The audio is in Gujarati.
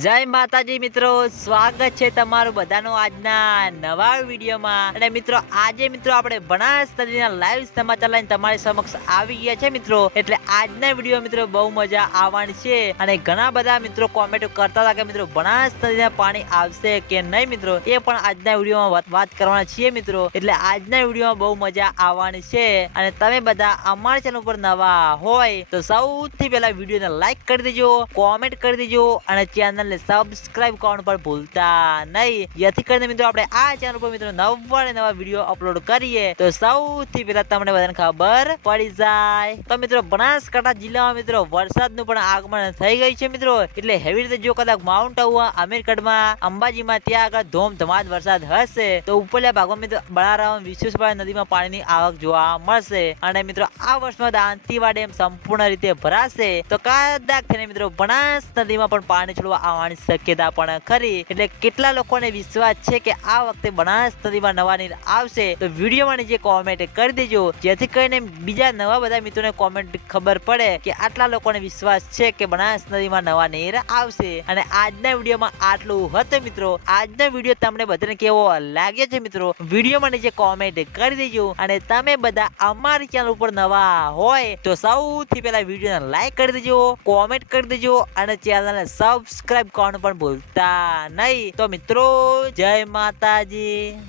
જય માતાજી મિત્રો, સ્વાગત છે તમારું બધાનું આજના નવા વિડીયોમાં. અને મિત્રો, આજે મિત્રો આપણે બનાસકાંઠાના લાઈવ સમાચાર લઈને તમારી સમક્ષ આવી ગયા છે મિત્રો. એટલે આજના વીડિયો મિત્રો બહુ મજા આવવાની છે. અને ઘણા બધા મિત્રો કોમેન્ટ કરતા હતા કે મિત્રો બનાસકાંઠાના પાણી આવશે કે નહીં? મિત્રો, એ પણ આજના વિડીયોમાં વાત- કરવાના છીએ મિત્રો. એટલે આજના વિડીયોમાં બહુ મજા આવવાની છે. અને તમે બધા અમારા ચેનલ ઉપર નવા હોય, તો સૌથી પહેલા વિડીયોને લાઈક કરી દેજો કોમેન્ટ કરી દેજો, અને ચેનલને સબસ્ક્રાઇબ કરવાનું પણ ભૂલતા નહીં. જેથી કરીને મિત્રો આપણે આ ચેનલ પર મિત્રો નવા ને નવા વીડિયો અપલોડ કરીએ, તો સૌથી પહેલા તમને બધાને ખબર પડી જાય. તો મિત્રો બનાસકાંઠા જિલ્લામાં મિત્રો વરસાદનું પણ આગમન થઈ ગયું છે મિત્રો. એટલે હેવી રીતે જો કદાચ માઉન્ટ આબુ અમીરગઢમાં અંબાજીમાં ત્યાં આગળ ધોમધમાટ વરસાદ હશે, તો ઉપરલા ભાગમાં મિત્રો બળારામ વિશ્વેશ્વર નદીમાં પાણીની આવક જોવા મળશે. અને મિત્રો આ વર્ષમાં દાંતીવા ડેમ સંપૂર્ણ રીતે ભરાશે. તો કદાચ થઈને મિત્રો બનાસ નદીમાં પણ પાણી છોડવા આવવાની શક્યતા પણ ખરી. એટલે કેટલા લોકોને વિશ્વાસ છે કે આ વખતે બનાસ નદીમાં નવા નીર આવશે, તો વિડીયોમાં નીચે કોમેન્ટ કરી દેજો. જેથી કરીને બીજા નવા બધા મિત્રોને કોમેન્ટ ખબર પડે કે આટલા લોકોને વિશ્વાસ છે કે બનાસ નદીમાં નવા નીર આવશે. અને આજના વિડીયોમાં આટલું હતું મિત્રો. આજનો વીડિયો તમને બધાને કેવો લાગે છે મિત્રો? વિડીયોમાં નીચે કોમેન્ટ કરી દેજો. અને તમે બધા અમારી ચેનલ ઉપર નવા હોય, તો સૌથી પહેલા વિડીયોને લાઈક કરી દેજો કોમેન્ટ કરી દેજો, અને ચેનલને સબસ્ક્રાઇબ કરવાનું પણ ભૂલતા નહીં. તો મિત્રો જય માતાજી.